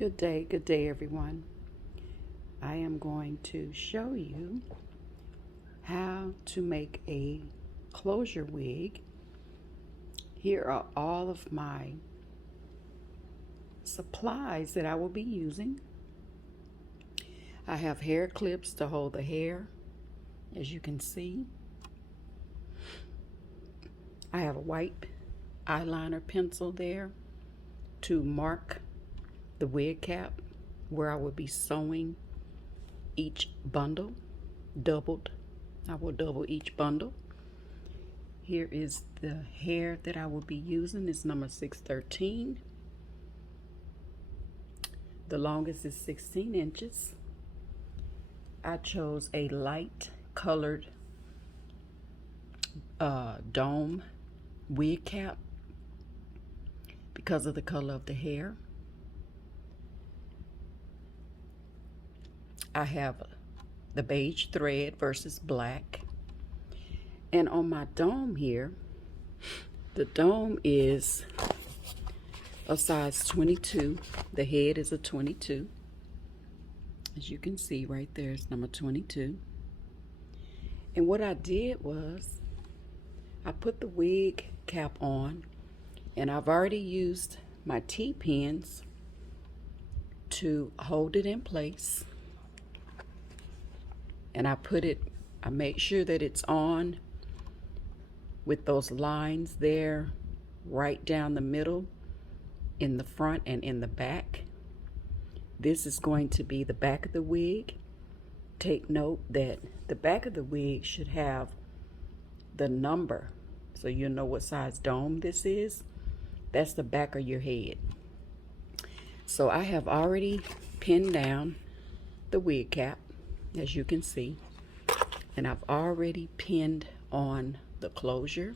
Good day everyone. I am going to show you how to make a closure wig. Here are all of my supplies that I will be using. I have hair clips to hold the hair, as you can see. I have a white eyeliner pencil there to mark the wig cap where I will be sewing each bundle, doubled. I will double each bundle. Here is the hair that I will be using. It's number 613. The longest is 16 inches. I chose a light colored dome wig cap because of the color of the hair. I have the beige thread versus black. And on my dome here, the dome is a size 22. The head is a 22. As you can see right there, it's number 22. And what I did was I put the wig cap on, and I've already used my T-pins to hold it in place. And I make sure that it's on with those lines there right down the middle, in the front and in the back. This is going to be the back of the wig. Take note that the back of the wig should have the number, so you'll know what size dome this is. That's the back of your head. So I have already pinned down the wig cap, as you can see, and I've already pinned on the closure.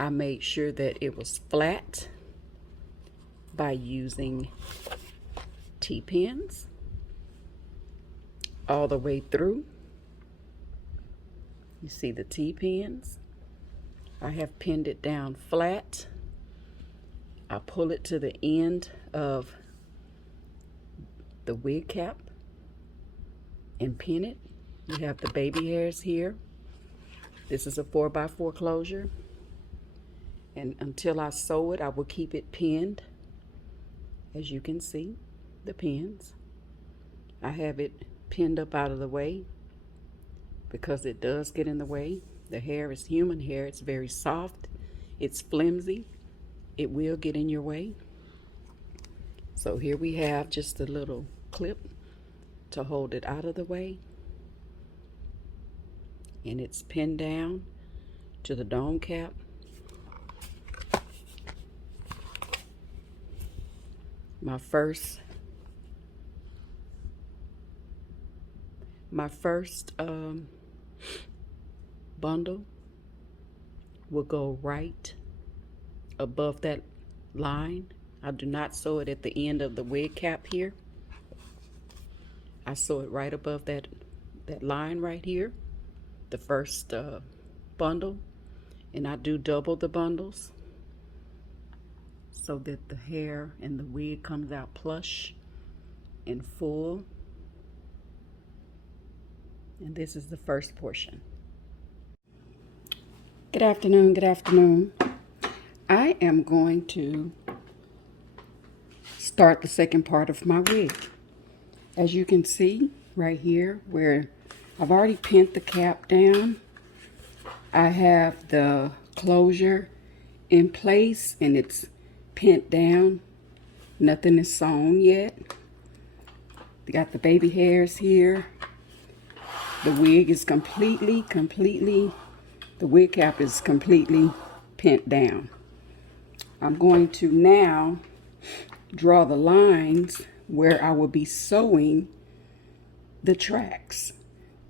I made sure that it was flat by using T-pins all the way through. You see the T-pins. I have pinned it down flat. I pull it to the end of the wig cap and pin it. You have the baby hairs here. This is a 4x4 closure. And until I sew it, I will keep it pinned. As you can see, the pins. I have it pinned up out of the way because it does get in the way. The hair is human hair. It's very soft. It's flimsy. It will get in your way. So here we have just a little clip to hold it out of the way. And it's pinned down to the dome cap. My first bundle will go right above that line. I do not sew it at the end of the wig cap here. I sew it right above that line right here, the first bundle, and I do double the bundles so that the hair and the wig comes out plush and full. And this is the first portion. Good afternoon, good afternoon. I am going to start the second part of my wig. As you can see right here where I've already pinned the cap down, I have the closure in place and it's pinned down. Nothing is sewn yet. Got the baby hairs here. The wig is completely, the wig cap is completely pinned down. I'm going to now draw the lines where I will be sewing the tracks.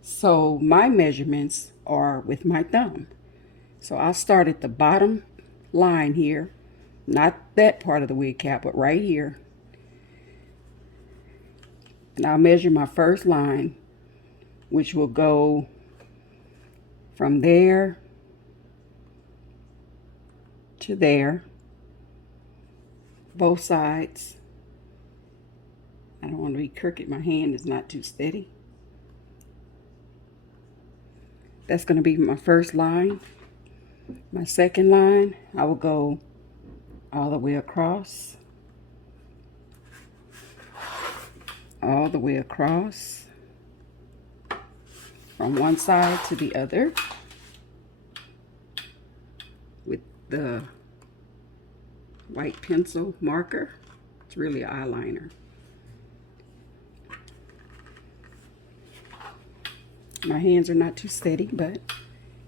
So my measurements are with my thumb. So I'll start at the bottom line here, not that part of the wig cap, but right here. And I'll measure my first line, which will go from there to there, both sides. I don't want to be crooked. My hand is not too steady. That's going to be my first line. My second line, I will go all the way across. All the way across. From one side to the other. With the white pencil marker. It's really an eyeliner. My hands are not too steady, but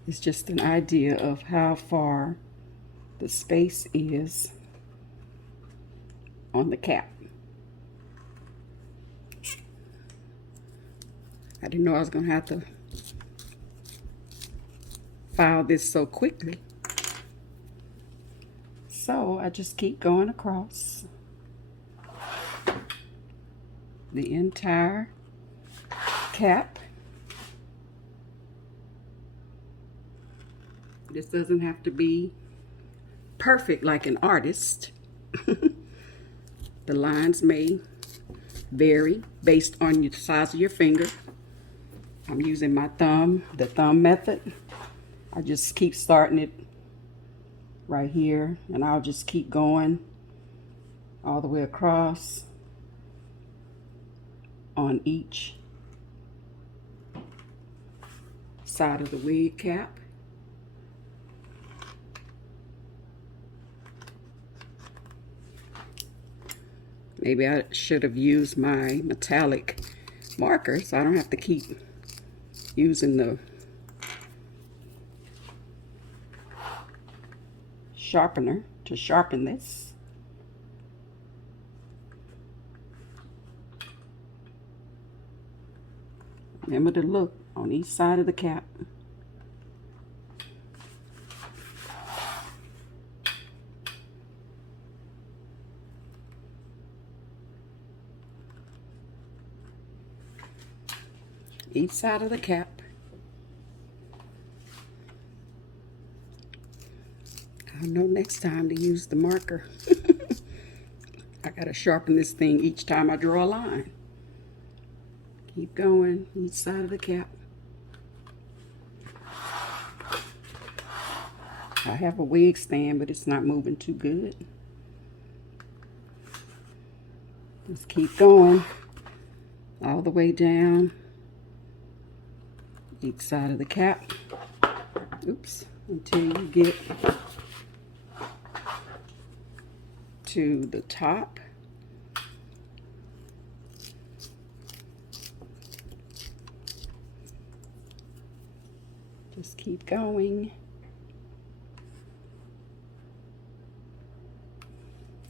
it's just an idea of how far the space is on the cap. I didn't know I was going to have to file this so quickly. So I just keep going across the entire cap. This doesn't have to be perfect like an artist. The lines may vary based on the size of your finger. I'm using my thumb, the thumb method. I just keep starting it right here, and I'll just keep going all the way across on each side of the wig cap. Maybe I should have used my metallic marker so I don't have to keep using the sharpener to sharpen this. Remember to look on each side of the cap. Each side of the cap. I'll know next time to use the marker. I gotta sharpen this thing each time I draw a line. Keep going, each side of the cap. I have a wig stand, but it's not moving too good. Just keep going all the way down each side of the cap. Oops, until you get to the top. Just keep going.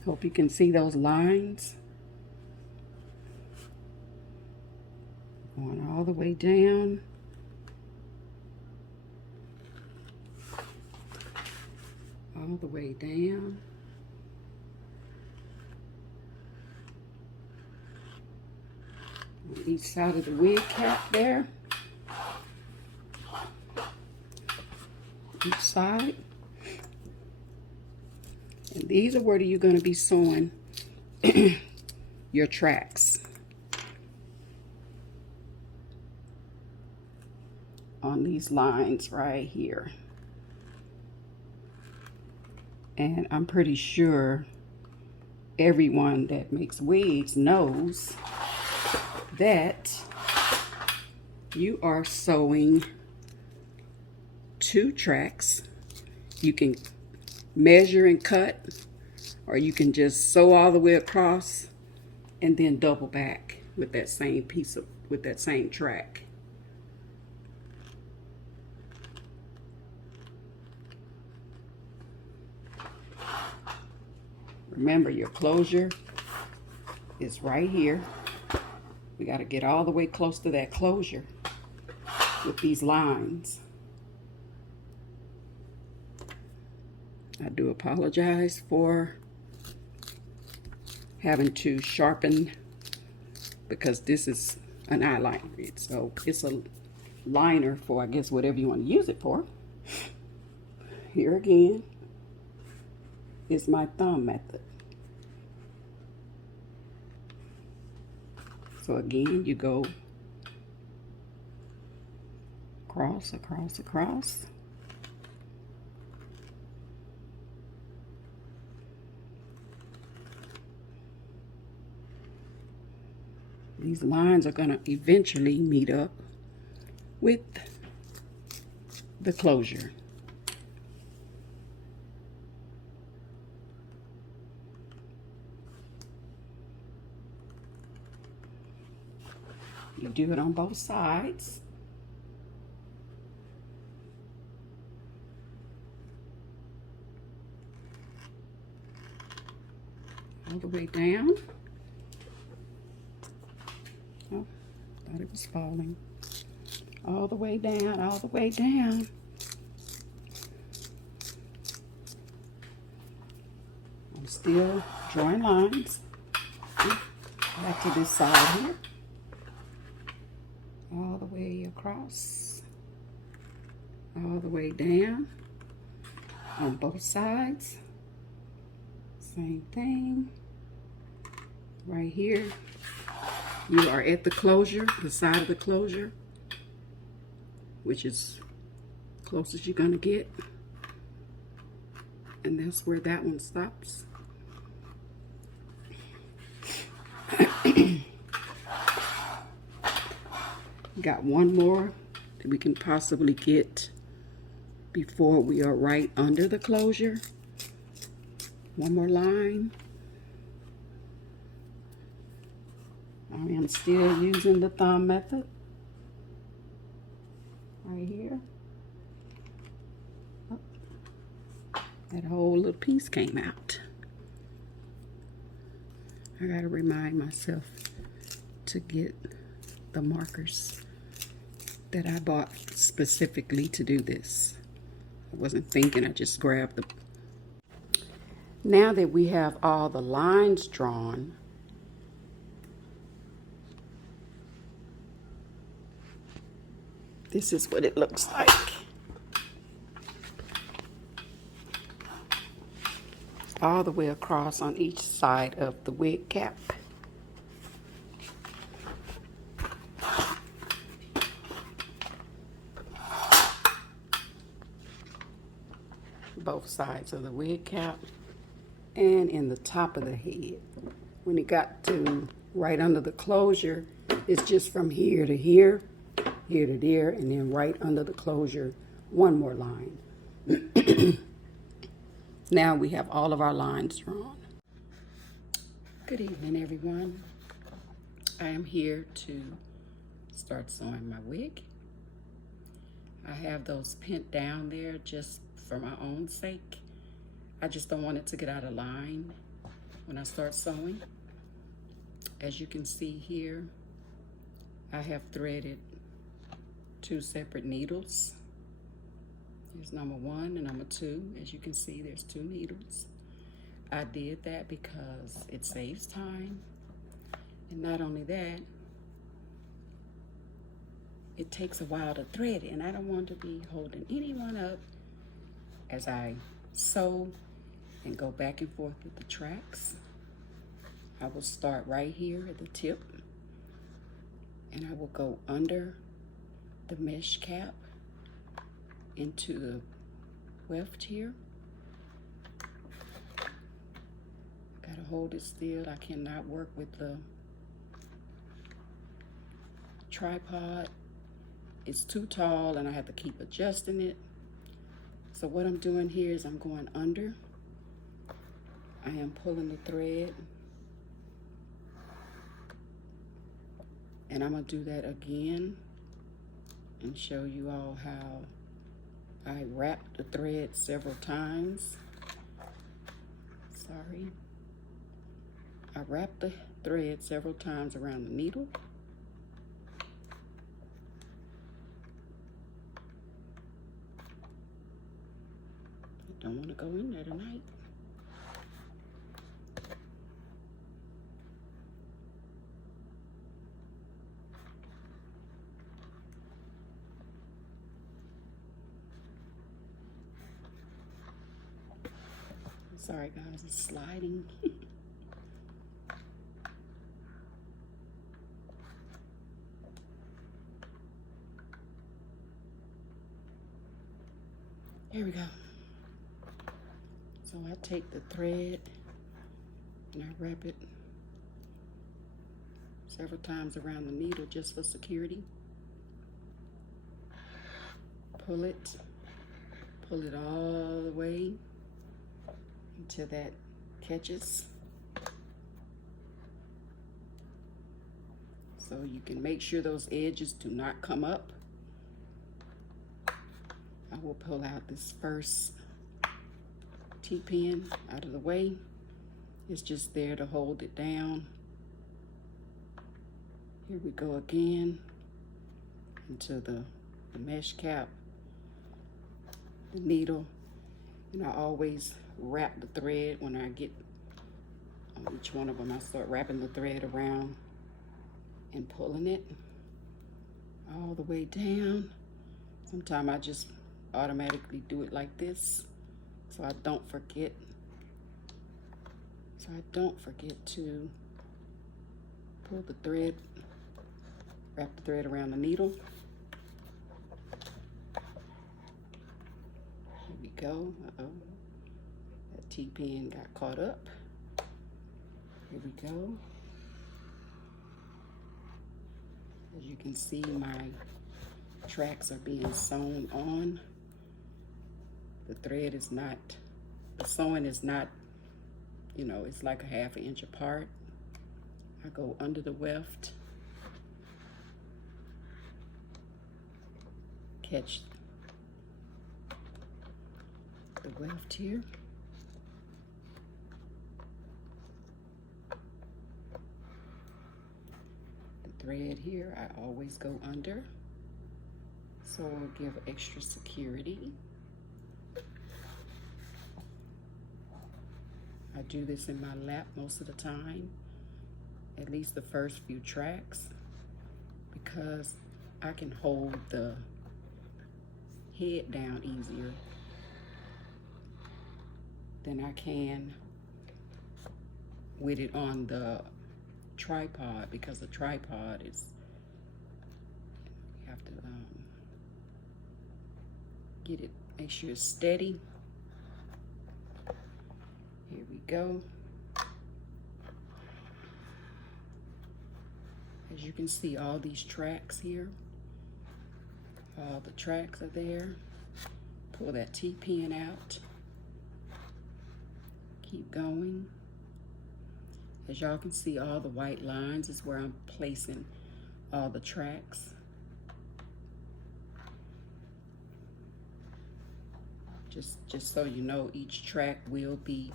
Hope you can see those lines. Going all the way down. All the way down. On each side of the wig cap there. Each side. And these are where you're going to be sewing your tracks. On these lines right here. And I'm pretty sure everyone that makes wigs knows that you are sewing 2 tracks. You can measure and cut, or you can just sew all the way across and then double back with that same with that same track. Remember, your closure is right here. We got to get all the way close to that closure with these lines. I do apologize for having to sharpen, because this is an eyeliner. So it's a liner for, I guess, whatever you want to use it for. Here again is my thumb method. So again, you go across, across, across. These lines are going to eventually meet up with the closure. You do it on both sides. All the way down. Oh, thought it was falling. All the way down, all the way down. I'm still drawing lines. Back to this side here. All the way across. All the way down. On both sides. Same thing. Right here. You are at the closure, the side of the closure, which is closest you're gonna get. And that's where that one stops. Got one more that we can possibly get before we are right under the closure. One more line. I am still using the thumb method. Right here. Oh, that whole little piece came out. I gotta remind myself to get the markers that I bought specifically to do this. I wasn't thinking, I just grabbed the... Now that we have all the lines drawn, this is what it looks like. All the way across on each side of the wig cap. Both sides of the wig cap and in the top of the head. When it got to right under the closure, it's just from here to here, here to there, and then right under the closure, one more line. Now we have all of our lines drawn. Good evening, everyone. I am here to start sewing my wig. I have those pinned down there just for my own sake. I just don't want it to get out of line when I start sewing. As you can see here, I have threaded 2 separate needles. Here's number 1 and number 2. As you can see, there's 2 needles. I did that because it saves time. And not only that, it takes a while to thread it, and I don't want to be holding anyone up as I sew and go back and forth with the tracks. I will start right here at the tip, and I will go under the mesh cap into the weft here. Gotta hold it still. I cannot work with the tripod. It's too tall and I have to keep adjusting it. So what I'm doing here is I'm going under. I am pulling the thread. And I'm gonna do that again and show you all how I wrap the thread several times. Sorry. I wrap the thread several times around the needle. I don't want to go in there tonight. Sorry guys, it's sliding. Here we go. So I take the thread and I wrap it several times around the needle just for security. Pull it all the way until that catches. So you can make sure those edges do not come up. I will pull out this first T-pin out of the way. It's just there to hold it down. Here we go again into the mesh cap, the needle, and I always wrap the thread when I get on each one of them. I start wrapping the thread around and pulling it all the way down. Sometimes I just automatically do it like this so I don't forget. To pull the thread, wrap the thread around the needle. Here we go. Uh-oh. That T-pin got caught up. Here we go. As you can see, my tracks are being sewn on. The thread is not, the sewing is not, you know, it's like a ½ inch apart. I go under the weft, catch the weft here. The thread here, I always go under, so it'll give extra security. I do this in my lap most of the time, at least the first few tracks, because I can hold the head down easier than I can with it on the tripod, because the tripod is, you have to get it, make sure it's steady. Here we go. As you can see, all these tracks here, all the tracks are there. Pull that T-pin out. Keep going. As y'all can see, all the white lines is where I'm placing all the tracks. Just so you know, each track will be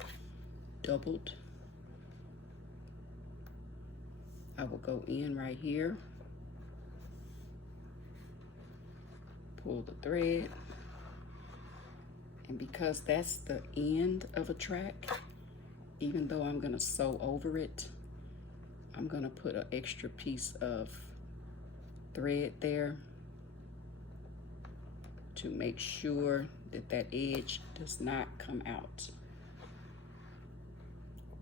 doubled. I will go in right here, pull the thread, and because that's the end of a track, even though I'm gonna sew over it, I'm gonna put an extra piece of thread there to make sure that that edge does not come out,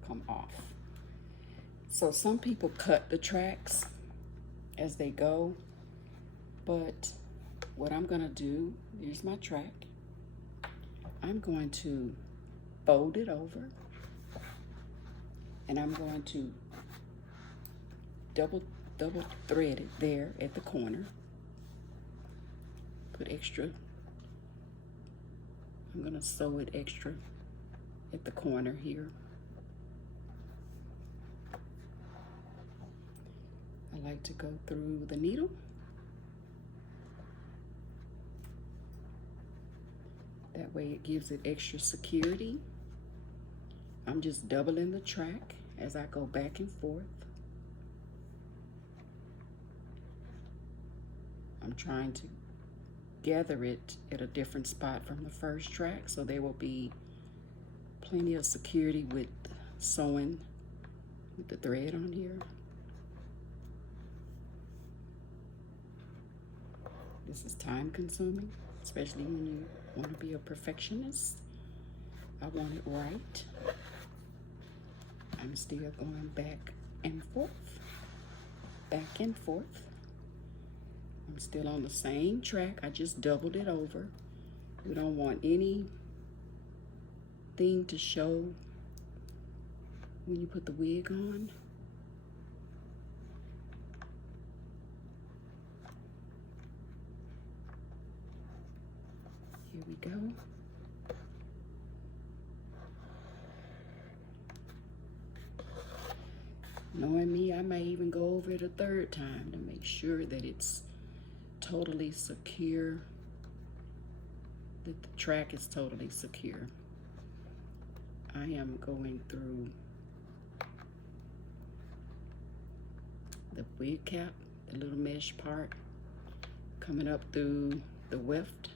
come off. So some people cut the tracks as they go, but what I'm gonna do, here's my track. I'm going to fold it over, and I'm going to double thread it there at the corner. Put extra, I'm gonna sew it extra at the corner here. I like to go through the needle. That way it gives it extra security. I'm just doubling the track as I go back and forth. I'm trying to gather it at a different spot from the first track, so there will be plenty of security with sewing with the thread on here. This is time consuming, especially when you want to be a perfectionist. I want it right. I'm still going back and forth, back and forth. I'm still on the same track. I just doubled it over We don't want anything to show when you put the wig on. Here we go. Knowing me, I may even go over it a third time to make sure that it's totally secure, that the track is totally secure. I am going through the wig cap, the little mesh part, coming up through the weft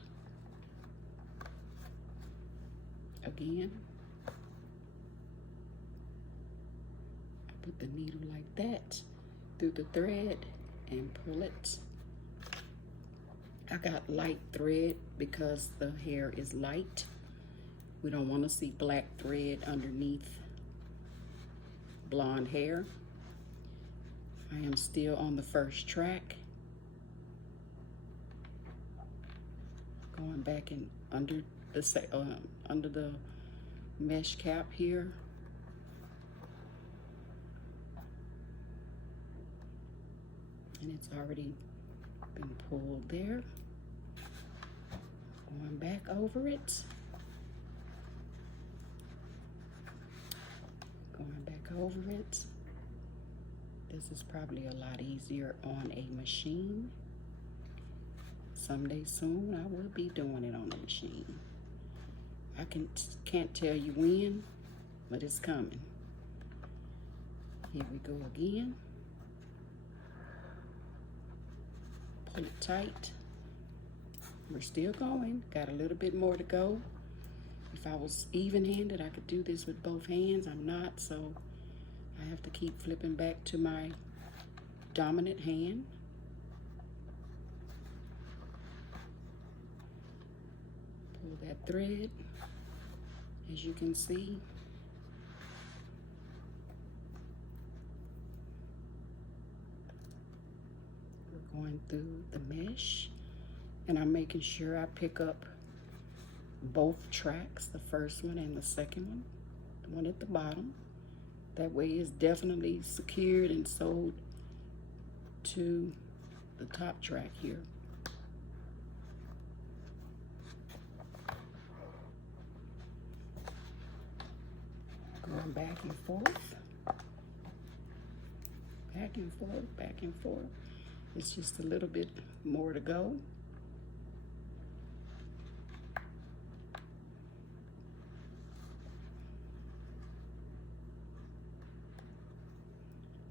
again. I put the needle like that through the thread and pull it. I got light thread because the hair is light. We don't want to see black thread underneath blonde hair. I am still on the first track. Going back in under the mesh cap here. And it's already been pulled there. Going back over it. Going back over it. This is probably a lot easier on a machine. Someday soon I will be doing it on a machine. I can't tell you when, but it's coming. Here we go again. Pull it tight. We're still going. Got a little bit more to go. If I was even-handed, I could do this with both hands. I'm not, so I have to keep flipping back to my dominant hand. Pull that thread, as you can see. We're going through the mesh, and I'm making sure I pick up both tracks, the first one and the second one, the one at the bottom. That way it's definitely secured and sewed to the top track here. Going back and forth, back and forth, back and forth. It's just a little bit more to go.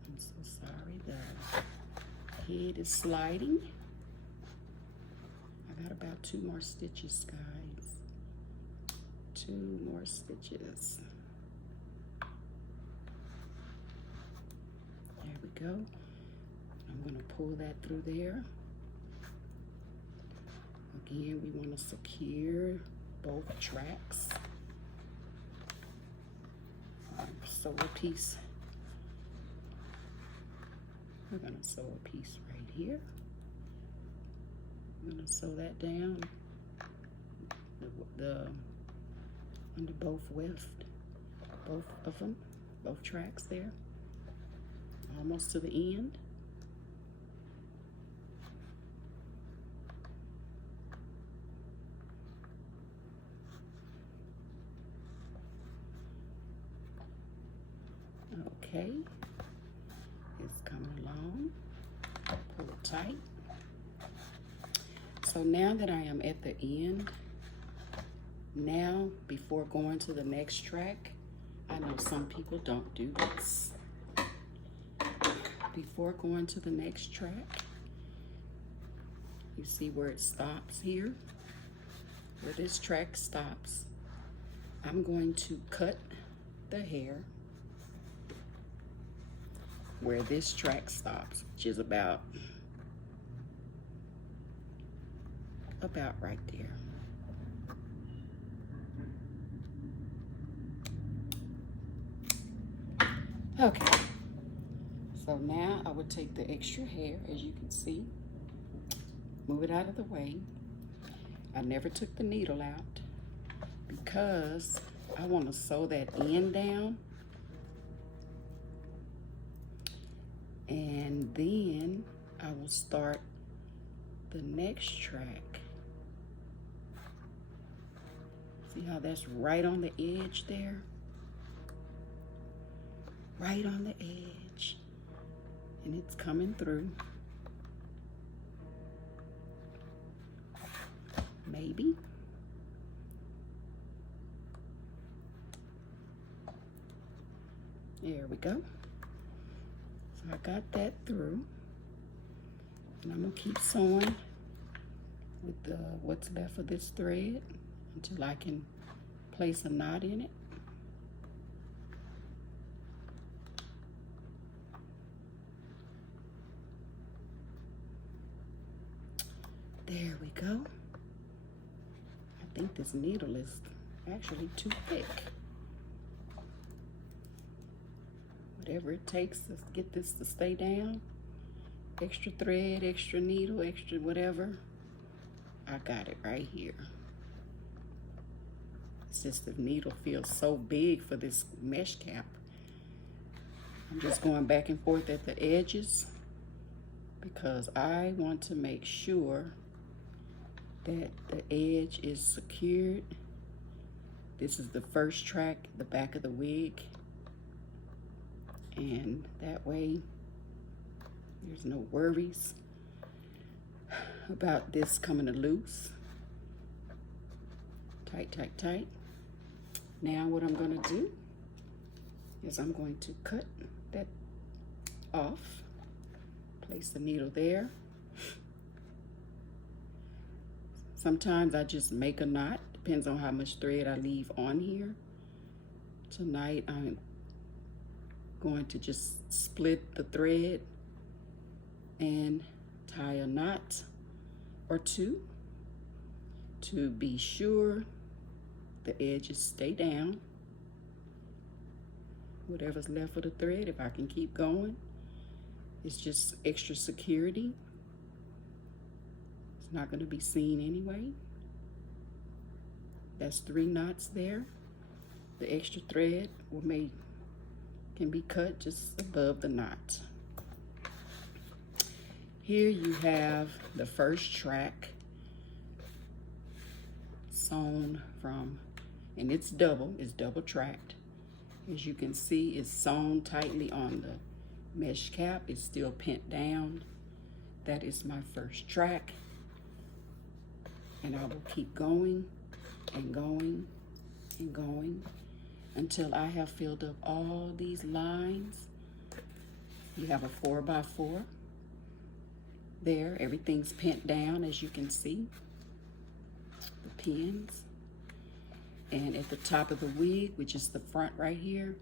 I'm so sorry, the head is sliding. I got about 2 more stitches, guys. 2 more stitches. There we go. I'm going to pull that through there. Again, we want to secure both tracks. Sew a piece. We're going to sew a piece right here. I'm going to sew that down under both weft, both of them, both tracks there, almost to the end. Okay, it's coming along. Pull it tight. So now that I am at the end, now before going to the next track, I know some people don't do this. Before going to the next track, you see where it stops here? Where this track stops, I'm going to cut the hair where this track stops, which is about right there. Okay, so now I would take the extra hair, as you can see, move it out of the way. I never took the needle out because I want to sew that end down. And then I will start the next track. See how that's right on the edge there? Right on the edge. And it's coming through. Maybe. There we go. So I got that through. And I'm gonna keep sewing with what's left of this thread until I can place a knot in it. There we go. I think this needle is actually too thick. Whatever it takes to get this to stay down. Extra thread, extra needle, extra whatever. I got it right here. It's just the needle feels so big for this mesh cap. I'm just going back and forth at the edges because I want to make sure that the edge is secured. This is the first track, the back of the wig. And that way, there's no worries about this coming loose. Tight, tight, tight. Now what I'm gonna do is I'm going to cut that off. Place the needle there. Sometimes I just make a knot. Depends on how much thread I leave on here. Tonight I'm going to just split the thread and tie a knot or two to be sure the edges stay down. Whatever's left of the thread, if I can keep going, it's just extra security. It's not going to be seen anyway. That's 3 knots there. The extra thread can be cut just above the knot. Here you have the first track sewn from, and it's double tracked. As you can see, it's sewn tightly on the mesh cap. It's still pinned down. That is my first track. And I will keep going and going and going until I have filled up all these lines. You have a 4x4 there. Everything's pinned down, as you can see, the pins. And at the top of the wig, which is the front right here,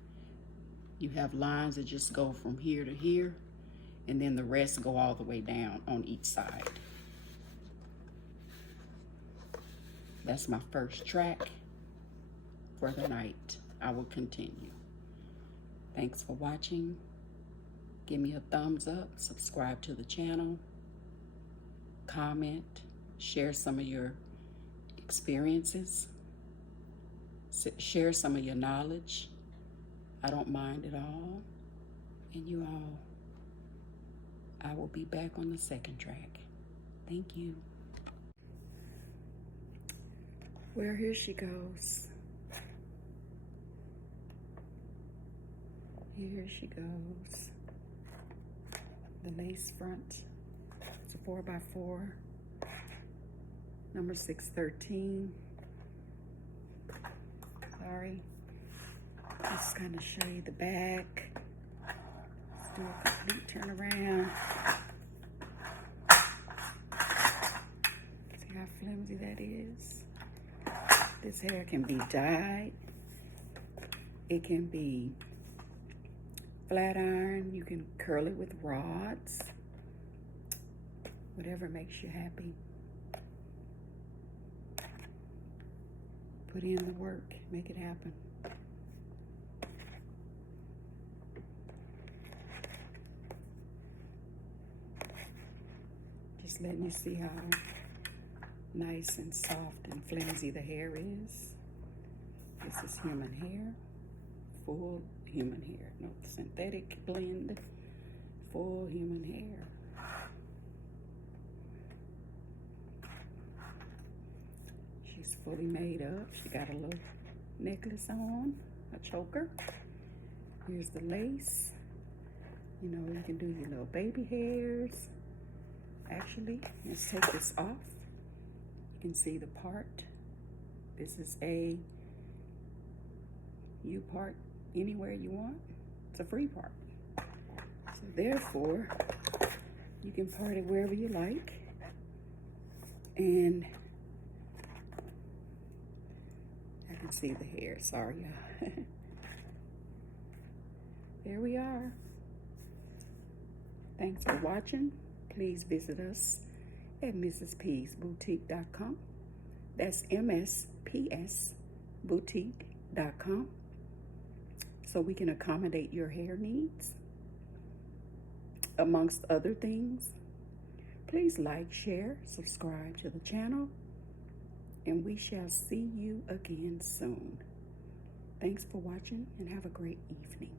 you have lines that just go from here to here, and then the rest go all the way down on each side. That's my first track for the night. I will continue. Thanks for watching. Give me a thumbs up, subscribe to the channel, comment, share some of your experiences, share some of your knowledge. I don't mind at all. And you all, I will be back on the second track. Thank you. Well, here she goes. Here she goes. The lace front. It's a 4x4. Number 613. Sorry. Just kind of show you the back. Let's do a complete turnaround. See how flimsy that is? This hair can be dyed. It can be flat iron. You can curl it with rods. Whatever makes you happy. Put in the work. Make it happen. Just letting you see how nice and soft and flimsy the hair is. This is human hair, full human hair, no synthetic blend, full human hair. She's fully made up. She got a little necklace on, a choker. Here's the lace. You know, you can do your little baby hairs. Actually, let's take this off. You can see the part. This is a you part anywhere you want. It's a free part. So therefore, you can part it wherever you like. And I can see the hair, sorry y'all. There we are. Thanks for watching. Please visit us at Ms.P's.boutique.com. That's MSPS boutique.com, so we can accommodate your hair needs. Amongst other things, please like, share, subscribe to the channel, and we shall see you again soon. Thanks for watching and have a great evening.